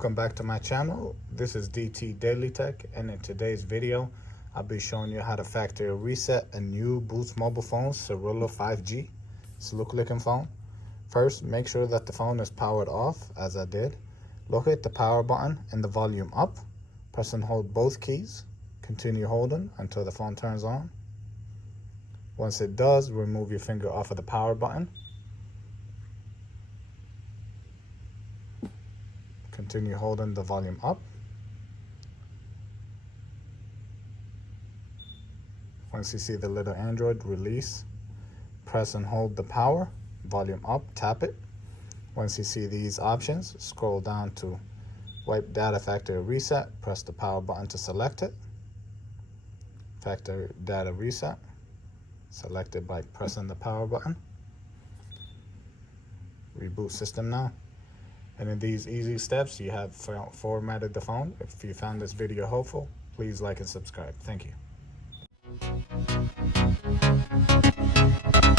Welcome back to my channel. This is DailyTech, and in today's video I'll be showing you how to factory reset a new Boost mobile phone, Celero 5G. It's a looking phone. First, make sure that the phone is powered off, as I did. Locate the power button and the volume up. Press and hold both keys. Continue holding until the phone turns on. Once it does, remove your finger off of the power button. Continue holding the volume up. Once you see the little Android, release. Press and hold the power, volume up, tap it. Once you see these options, scroll down to wipe data factory reset. Press the power button to select it. Factory data reset. Select it by pressing the power button. Reboot system now. And in these easy steps, you have formatted the phone. If you found this video helpful, please like and subscribe. Thank you.